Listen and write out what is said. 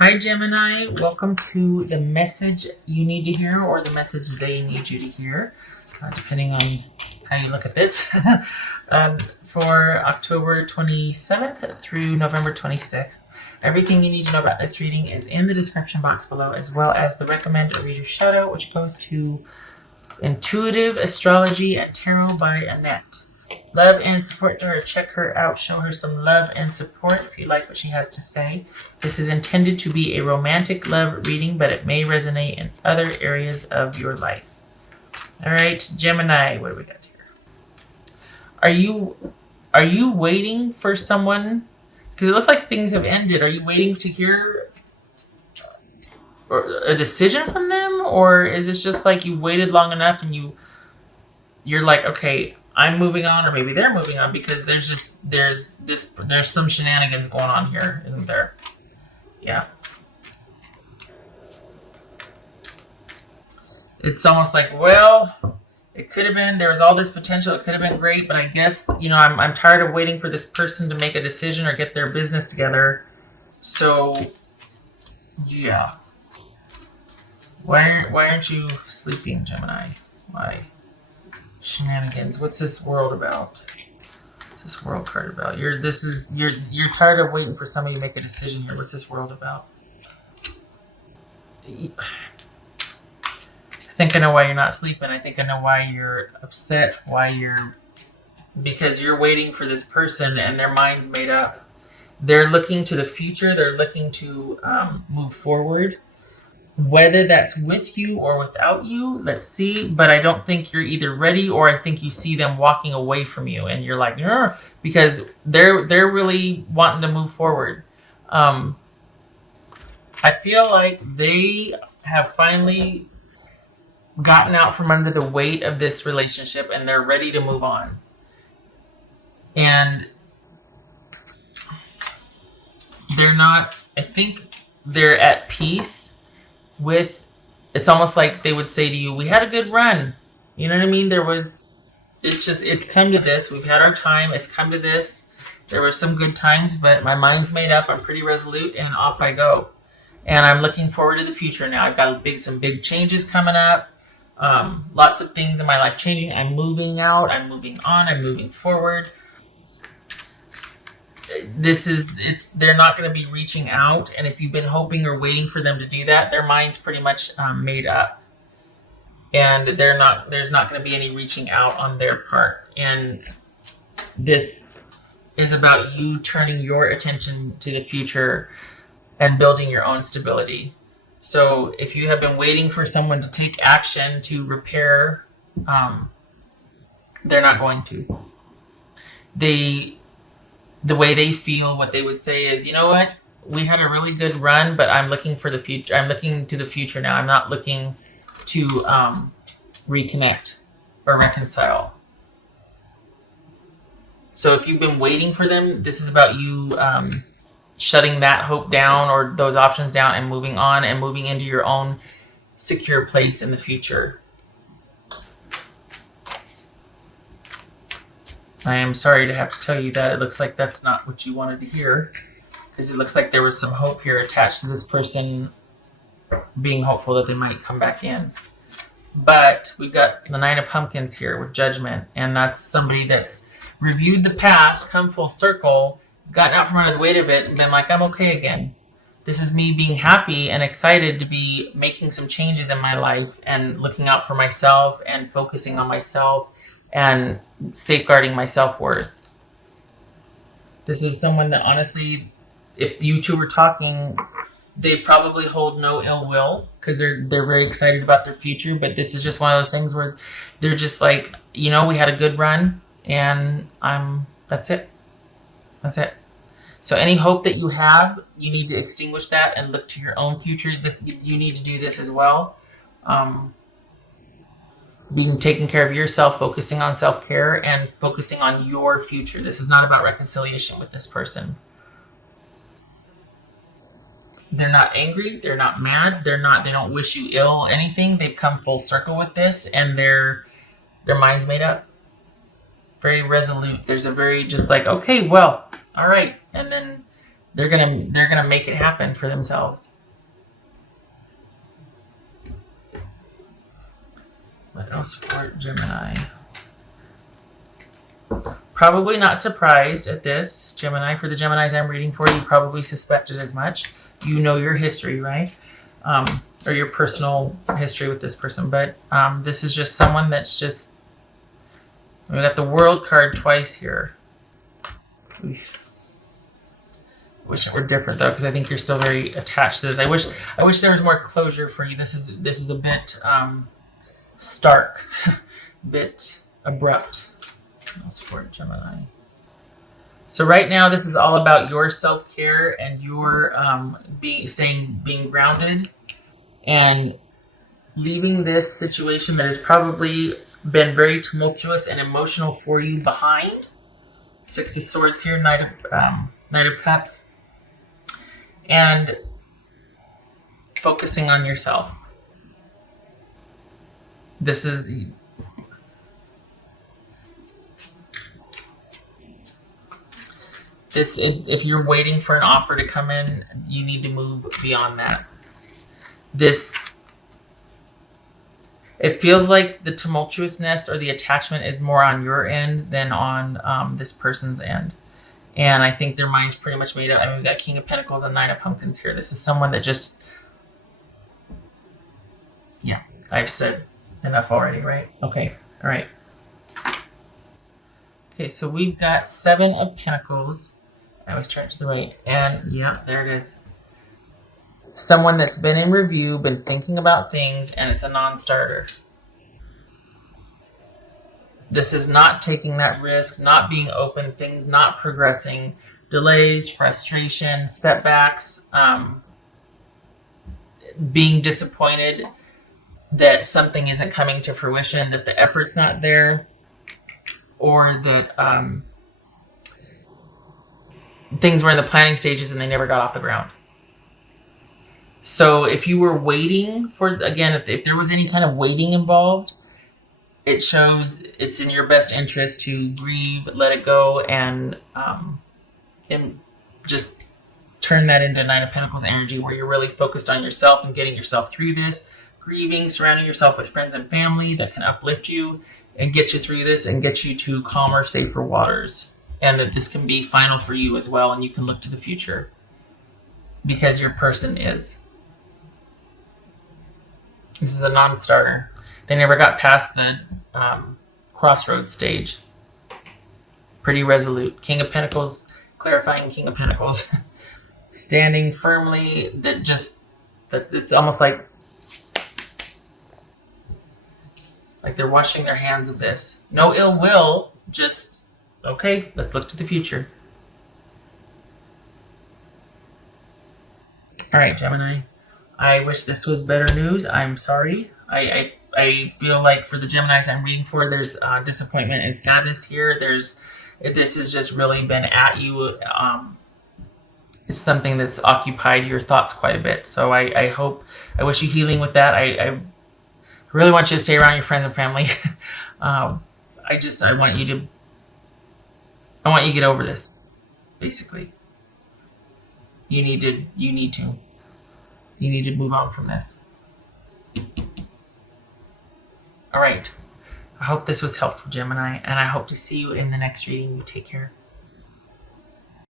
Hi, Gemini. Welcome to the message you need to hear, or the message they need you to hear, depending on how you look at this, for October 27th through November 26th. Everything you need to know about this reading is in the description box below, as well as the recommend a reader shout out, which goes to Intuitive Astrology and Tarot by Annette. Love and support to her. Check her out. Show her some love and support if you like what she has to say. This is intended to be a romantic love reading, but it may resonate in other areas of your life. All right, Gemini, what do we got here? Are you waiting for someone? Because it looks like things have ended. Are you waiting to hear a decision from them, or is this just like you waited long enough and you're like, okay, I'm moving on, or maybe they're moving on, because there's some shenanigans going on here, isn't there? Yeah. It's almost like, well, it could have been, there was all this potential, it could have been great, but I guess, I'm tired of waiting for this person to make a decision or get their business together. So, yeah. Why aren't you sleeping, Gemini? Why? Shenanigans. What's this world about? What's this world card about? You're tired of waiting for somebody to make a decision here. What's this world about? I think I know why you're not sleeping. I think I know why you're upset. Because you're waiting for this person and their mind's made up. They're looking to the future. They're looking to move forward. Whether that's with you or without you, let's see. But I don't think you're either ready, or I think you see them walking away from you, and you're like, "Ugh," because they're really wanting to move forward. I feel like they have finally gotten out from under the weight of this relationship, and they're ready to move on. And they're not. I think they're at peace with, it's almost like they would say to you, we had a good run. You know what I mean? It's come to this. We've had our time. It's come to this. There were some good times, but my mind's made up. I'm pretty resolute, and off I go. And I'm looking forward to the future now. I've got some big changes coming up. Lots of things in my life changing. I'm moving out. I'm moving on. I'm moving forward. They're not going to be reaching out, and if you've been hoping or waiting for them to do that, their mind's pretty much made up, and there's not going to be any reaching out on their part. And this is about you turning your attention to the future and building your own stability. So if you have been waiting for someone to take action to repair, they're not going to. The way they feel, what they would say is, you know what? We had a really good run, but I'm looking for the future. I'm looking to the future now. I'm not looking to reconnect or reconcile. So if you've been waiting for them, this is about you shutting that hope down, or those options down, and moving on and moving into your own secure place in the future. I am sorry to have to tell you that. It looks like that's not what you wanted to hear, because it looks like there was some hope here attached to this person being hopeful that they might come back in. But we've got the Nine of Pumpkins here with Judgment, and that's somebody that's reviewed the past, come full circle, gotten out from under the weight of it, and been like, I'm okay again. This is me being happy and excited to be making some changes in my life and looking out for myself and focusing on myself and safeguarding my self-worth. This is someone that, honestly, if you two were talking, they probably hold no ill will, because they're very excited about their future. But this is just one of those things where they're just like, we had a good run, and that's it. So any hope that you have, you need to extinguish that and look to your own future. You need to do this as well. Being taking care of yourself, focusing on self-care, and focusing on your future. This is not about reconciliation with this person. They're not angry. They're not mad. They don't wish you ill anything. They've come full circle with this, and their mind's made up. Very resolute. There's a very just like, okay, well, all right. And then They're gonna make it happen for themselves. What else for Gemini? Probably not surprised at this, Gemini. For the Geminis I'm reading for, you probably suspected as much. You know your history, right? Or your personal history with this person. But this is just someone that's just... We got the World card twice here. Oof. Wish it were different though, because I think you're still very attached to this. I wish there was more closure for you. This is a bit stark, bit abrupt. Support Gemini. So right now, this is all about your self-care and your being grounded and leaving this situation that has probably been very tumultuous and emotional for you behind. Six of Swords here, Knight of Cups, and focusing on yourself. This is... if you're waiting for an offer to come in, you need to move beyond that. It feels like the tumultuousness or the attachment is more on your end than on this person's end. And I think their mind's pretty much made up. I mean, we've got King of Pentacles and Nine of Pumpkins here. This is someone that just... Yeah, I've said enough already, right? Okay, all right. Okay, so we've got Seven of Pentacles. I always turn it to the right. And yeah, there it is. Someone that's been in review, been thinking about things, and it's a non-starter. This is not taking that risk, not being open, things not progressing, delays, frustration, setbacks, being disappointed that something isn't coming to fruition, that the effort's not there, or that things were in the planning stages and they never got off the ground. So if you were waiting for, again, if there was any kind of waiting involved, it shows it's in your best interest to grieve, let it go, and just turn that into Nine of Pentacles energy where you're really focused on yourself and getting yourself through this, grieving, surrounding yourself with friends and family that can uplift you and get you through this and get you to calmer, safer waters. And that this can be final for you as well, and you can look to the future because your person is. This is a non-starter. They never got past the crossroads stage. Pretty resolute. King of Pentacles, clarifying King of Pentacles. Standing firmly, that it's almost like they're washing their hands of this. No ill will, just... Okay, let's look to the future. All right, Gemini. I wish this was better news. I'm sorry. I feel like for the Geminis I'm reading for, there's disappointment and sadness here. This has just really been at you. It's something that's occupied your thoughts quite a bit. So I wish you healing with that. I really want you to stay around your friends and family. I want you to get over this, basically. You need to move on from this. All right. I hope this was helpful, Gemini, and I hope to see you in the next reading. You take care.